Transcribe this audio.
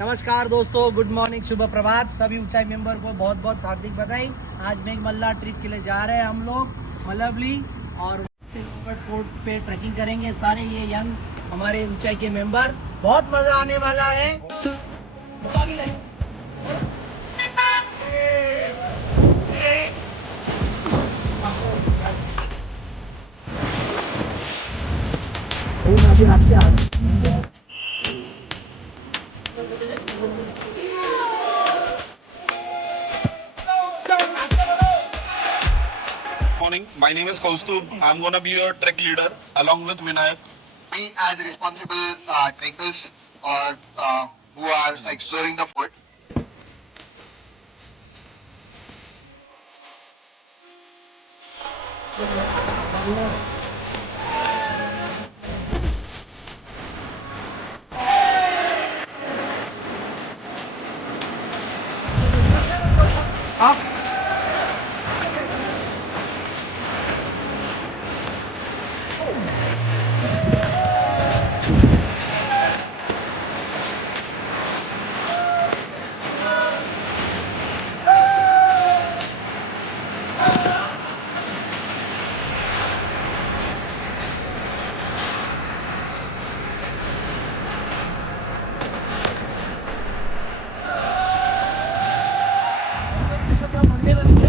नमस्कार दोस्तों, good morning, शुभ प्रभात। सभी ऊंचाई मेंबर को बहुत बहुत हार्दिक बधाई। आज मेघमल्ला ट्रिप के लिए जा रहे हैं हम लोग मलवली और फोर्ट पे ट्रैकिंग करेंगे। सारे ये यंग हमारे ऊंचाई के मेंबर, बहुत मजा आने वाला है। Morning. My name is Kaustub. I'm gonna be your trek leader along with Vinayak. We as responsible trekkers or who are exploring the fort.